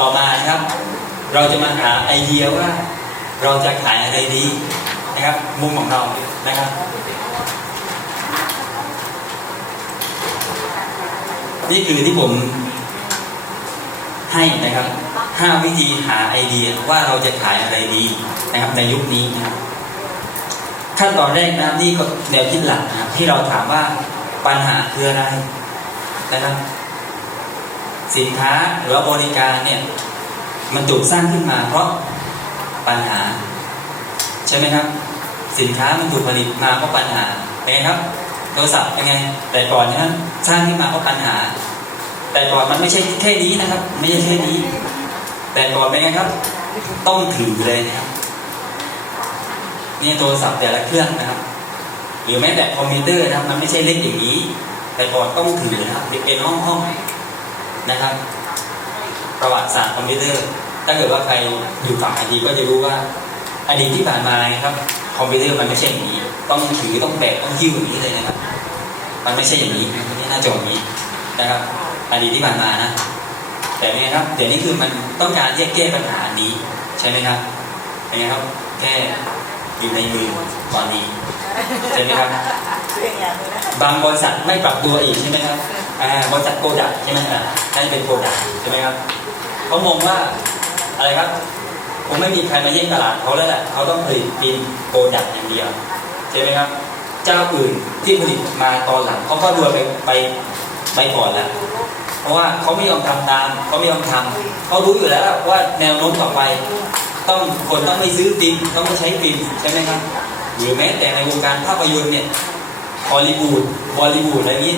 ต่อมาครับ เราจะมาหาไอเดียว่า เราจะขายอะไรดีนะครับ มุมของเรานะครับนี่คือที่ผมให้นะครับห้าวิธีหาไอเดียว่าเราจะขายอะไรดีนะครับในยุคนี้นะครับขั้นตอนแรกนะนี่ก็แนวคิดหลักนะครับที่เราถามว่าปัญหาคืออะไรนะครับ สินค้าหรือว่าบริการเนี่ยมันถูกสร้างขึ้นมาเพราะปัญหา ใช่ไหมครับ สินค้ามันถูกผลิตมาเพราะปัญหาเป็นไงครับโทรศัพท์เป็นไง แต่ก่อนนั้นสร้างขึ้นมาเพราะปัญหา แต่ก่อนมันไม่ใช่แค่นี้นะครับ ไม่ใช่แค่นี้ แต่ก่อนเป็นไงครับ ต้องถือเลยนะครับนี่โทรศัพท์แต่ละเครื่องนะครับหรือแม้แต่คอมพิวเตอร์นะครับ มันไม่ใช่เล็กอย่างนี้ แต่ก่อนต้องถือนะครับเป็นห้องห้อง นะครับ ประวัติศาสตร์คอมพิวเตอร์ ถ้าเกิดว่าใครอยู่ฝั่งไอทีก็จะรู้ว่าอดีตที่ผ่านมานะครับ คอมพิวเตอร์มันไม่ใช่อย่างนี้ ต้องถือต้องแบกต้องหิ้วอย่างนี้เลยนะครับ มันไม่ใช่อย่างนี้นี่หน้าจออย่างนี้นะครับ อดีตที่ผ่านมานะ แต่เป็นไงครับเดี๋ยวนี้คือมันต้องการที่จะแก้ปัญหานี้ใช่ไหมครับเป็นไงครับแก้อยู่ในมือตอนนี้ใช่ไหมครับ บางบริษัทไม่ปรับตัวอีกใช่ไหมครับ อ่าบริษัทโกดักใช่ไหมครับน่าจะเป็นโกดักใช่ไหมครับเขามองว่าอะไรครับคงไม่มีใครมาแย่งตลาดเขาแล้วแหละเขาต้องผลิตเป็นโกดักอย่างเดียวใช่ไหมครับ เจ้าอื่นที่ผลิตมาตอนหลังเขาก็รวยไปไปไปก่อนแล้วเพราะว่าเขาไม่ยอมทำตามเขาไม่ยอมทำเขารู้อยู่แล้วว่าแนวโน้มต่อไป ต้องคนต้องไม่ซื้อฟิล์มต้องไม่ใช้ฟิล์มใช่ไหมครับหรือแม้แต่ในวงการภาพยนตร์เนี่ยฮอลลีวูดบอลลีวูดอะไรอย่างนี้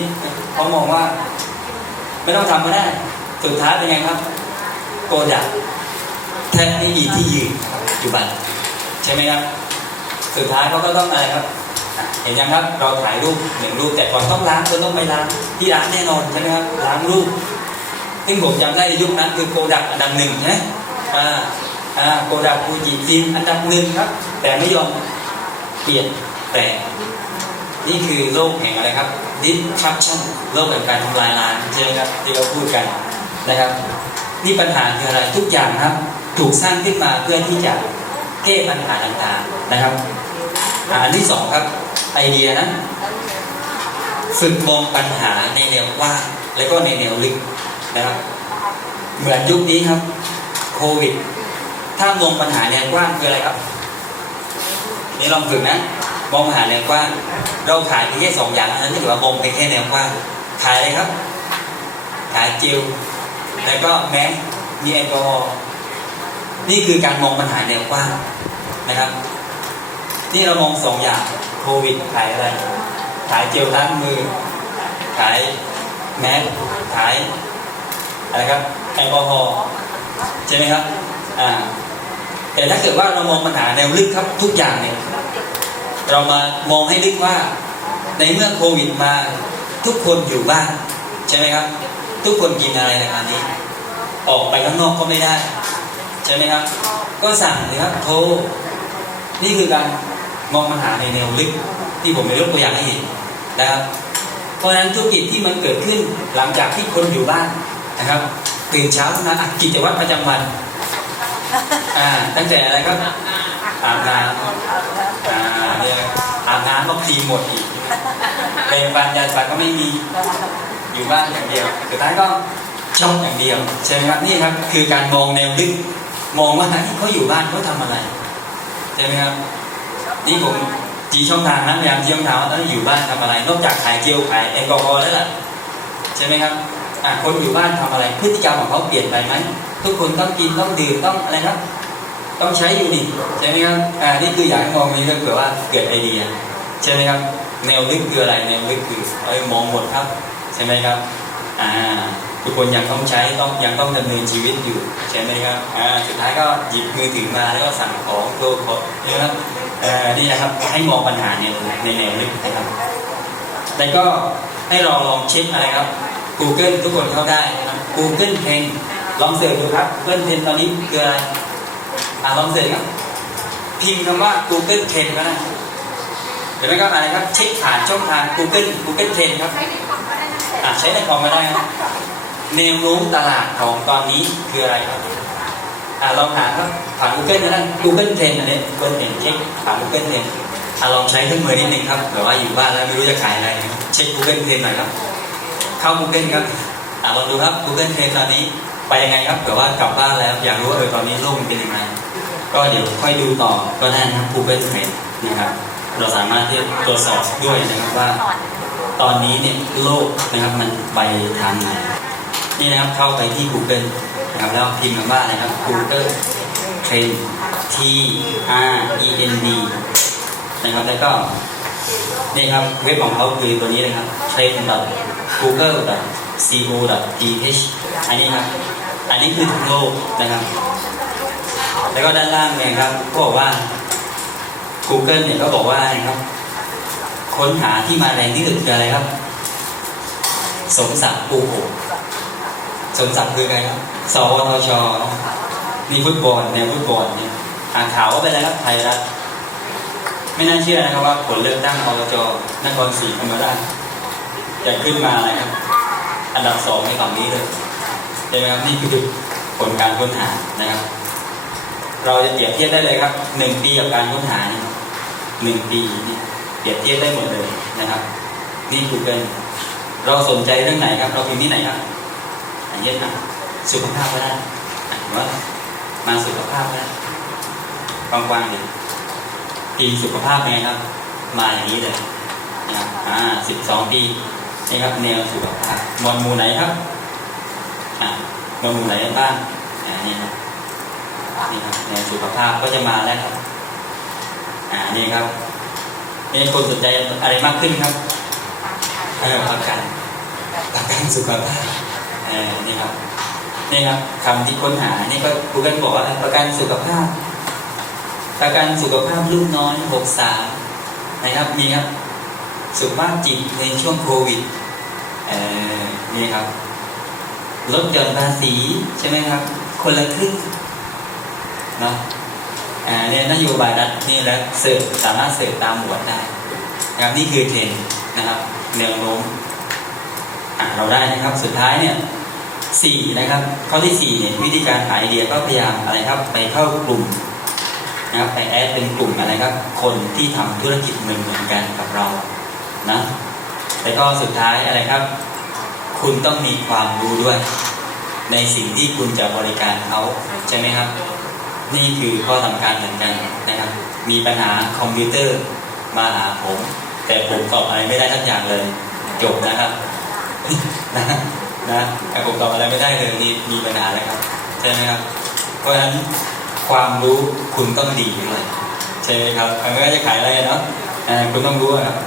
เขามองว่า ไม่ต้องทำก็ได้สุดท้ายเป็นไงครับ โกดักแทบไม่มีที่ยืนปัจจุบันใช่ไหมครับ สุดท้ายเขาก็ต้องอะไรครับ เห็นยังครับ เราถ่ายรูปหนึ่งรูปแต่ก่อนต้องล้างก็ต้องไปล้างที่ร้านแน่นอนใช่ไหมครับล้างรูปซึ่งผมจำได้ยุคนั้นคือโกดักอันดับหนึ่งนะอ่าอ่าโกดักฟูจิฟิล์มอันดับหนึ่งครับ แต่ไม่ยอมเปลี่ยนแปลง นี่คือโลกแห่งอะไรครับ disruption โลกแห่งการทำลายล้างใช่ไหมครับที่เราพูดกันนะครับ นี่ปัญหาคืออะไรทุกอย่างครับ ถูกสร้างขึ้นมาเพื่อที่จะแก้ปัญหาต่างๆนะครับอันที่สองครับไอเดียนะฝึกมองปัญหาในแนวกว้างและก็ในแนวลึกนะครับ เหมือนยุคนี้ครับโควิด ถ้ามองปัญหาแนวกว้างคืออะไรครับ นี่ลองฝึกนะ มองหาแนวกว้าง เราขายเพียงแค่สองอย่างนั้นถือว่ามองไปแค่แนวกว้าง ขายอะไรครับ ขายเจลแล้วก็แมสมีแอลกอฮอล์นี่คือการมองปัญหาแนวกว้างนะครับ นี่เรามองสองอย่างโควิดขายอะไร ขายเจลล้างมือ ขายแมสขายอะไรครับแอลกอฮอล์ใช่ไหมครับอ่าแต่ถ้าเกิดว่าเรามองปัญหาแนวลึกครับทุกอย่างเนี่ย เรามามองให้ลึกว่า ในเมื่อโควิดมา ทุกคนอยู่บ้านใช่ไหมครับ ทุกคนกินอะไรในการนี้ ออกไปข้างนอกก็ไม่ได้ ใช่ไหมครับ ก็สั่งเลยครับโทรนี่คือการมองปัญหาในแนวลึก ที่ผมไปยกตัวอย่างให้เห็นนะครับ เพราะฉะนั้นธุรกิจที่มันเกิดขึ้นหลังจากที่คนอยู่บ้านนะครับตื่นเช้าขึ้นมากิจวัตรประจำวัน อ่า ตั้งแต่อะไรครับ อาบน้ำอ่าเนี่ยอาบน้ำก็ครีมหมดอีกเป็นฟันยาฟันก็ไม่มีอยู่บ้านอย่างเดียวสุดท้ายก็ช็อปอย่างเดียวใช่ไหมครับนี่ครับคือการมองแนวลึกมองว่าเฮ้ยเขาอยู่บ้านเขาทำอะไรใช่ไหมครับนี่ผมจีช่องทางนะพยายามจีช่องทางว่าเอ้ยอยู่บ้านทำอะไร นอกจากขายเจลขายแอลกอฮอล์แล้วล่ะใช่ไหมครับอะคนอยู่บ้านทำอะไร พฤติกรรมของเขาเปลี่ยนไปไหมทุกคนต้องกินต้องดื่มต้องอะไรครับ ต้องใช้อยู่นี่ใช่ไหมครับอ่านี่คืออยากให้มองนี้ก็เผื่อว่าเกิดไอเดียใช่ไหมครับ แนวลึกคืออะไร แนวลึกคือเอ้ยมองหมดครับ ใช่ไหมครับอ่าทุกคนยังต้องใช้ต้องยังต้องดำเนินชีวิตอยู่ใช่ไหมครับอ่าสุดท้ายก็หยิบมือถือมาแล้วก็สั่งของโทรขอนี่นะครับเอ่อนี่นะครับให้มองปัญหาในในแนวลึกนะครับแต่ก็ให้เราลองเช็คอะไรครับ Google ทุกคนเข้าได้นะครับ Google Trend ลองเสิร์ชดูครับ Google Pen ตอนนี้คืออะไร อ่าลองเสิร์ชครับพิมพ์คำว่า Google Trend ก็ได้เห็นไหมครับอะไรครับเช็คผ่านช่องทาง Google Google Trend ครับอ่าใช้ในคอมก็ได้ครับแนวโน้มตลาดของตอนนี้คืออะไรครับอ่าลองหาครับผ่าน Google นะนั่น Google Trend อันนี้ Google Trend เช็คผ่าน Google Trend อ่าลองใช้เครื่องมือนิดนึงครับแบบว่าอยู่บ้านแล้วไม่รู้จะขายอะไรนะครับเช็ค Google Trend หน่อยครับ เข้า Google ครับอ่าลองดูครับ Google Trend ตอนนี้ไปยังไงครับแบบว่ากลับบ้านแล้วอยากรู้ว่าเออตอนนี้โลกมันเป็นยังไง ก็เดี๋ยวค่อยดูต่อก็ได้นะครับ Google Trend นะครับ เราสามารถที่จะตรวจสอบด้วยนะครับว่า ตอนนี้เนี่ยโลกนะครับมันไปทางไหนนี่นะครับเข้าไปที่ Google นะครับแล้วพิมพ์คำว่าอะไรครับ Google Trend T R E N D นะครับแล้วก็นี่ครับเว็บของเขาคือตัวนี้นะครับ trend google co th อันนี้ครับ อันนี้คือทั้งโลกนะครับ แล้วก็ด้านล่างเนี่ยครับก็บอกว่า Google เนี่ยก็บอกว่านะครับ ค้นหาที่มาแรงที่สุดคืออะไรครับ สมศักดิ์ปูโหสมศักดิ์คือใครครับสวทชนี่ฟุตบอลแนวฟุตบอลเนี่ยอ่านข่าวว่าเป็นอะไรครับไทยรัฐไม่น่าเชื่อนะครับว่าผลเลือกตั้งอบจนครศรีธรรมราชจะขึ้นมาอะไรครับ อันดับสองในฝั่งนี้เลยใช่ไหมครับนี่คือผลการค้นหานะครับ เราจะเปรียบเทียบได้เลยครับหนึ่งปีกับการค้นหายหนึ่งปีเนี่ยเปรียบเทียบได้หมดเลยนะครับ นี่คือเป็นเราสนใจเรื่องไหนครับ เราพิมพ์ที่ไหนครับอันนี้นะสุขภาพก็ได้หรือว่ามาสุขภาพก็ได้กว้างๆเลยปีสุขภาพไงครับ มาอย่างนี้เลยนะครับอ่าสิบสองปีนี่ครับ แนวสุขภาพมวดหมู่ไหนครับอ่ามวดหมู่ไหนบ้างอ่านี่ครับ นี่ครับในสุขภาพก็จะมาแล้วครับ อ่านี่ครับนี่คนสนใจอะไรมากขึ้นครับเออประกันประกันสุขภาพเออนี่ครับนี่ครับคำที่ค้นหานี่ก็ Google บอกว่าประกันสุขภาพ ประกันสุขภาพลูกน้อยหกสามนะครับมีครับสุขภาพจิตในช่วงโควิดเออนี่ครับลดหย่อนภาษีใช่ไหมครับ คนละครึ่ง เนาะอ่าเนี่ยนโยบายรัฐนี่แหละเสิร์ฟสามารถเสิร์ฟตามหมวดได้นะครับนี่คือเทรนนะครับแนวโน้มเราได้นะครับสุดท้ายเนี่ยสี่นะครับข้อที่สี่เนี่ยวิธีการขาไอเดียก็พยายามอะไรครับไปเข้ากลุ่มนะครับไปแอดเป็นกลุ่มอะไรครับ คนที่ทำธุรกิจเหมือนเหมือนกันกับเรานะแล้วก็สุดท้ายอะไรครับ คุณต้องมีความรู้ด้วย ในสิ่งที่คุณจะบริการเขาใช่ไหมครับ นี่คือข้อสำคัญเหมือนกันนะครับ มีปัญหาคอมพิวเตอร์มาหาผม แต่ผมตอบอะไรไม่ได้ทักอย่างเลย จบนะครับนะนะแต่ผมตอบอะไรไม่ได้เลยนี่มีปัญหาแล้วครับใช่ไหมครับ เพราะฉะนั้นความรู้คุณต้องดีด้วยใช่ไหมครับมันก็จะขายอะไรเนาะคุณต้องรู้อะครับ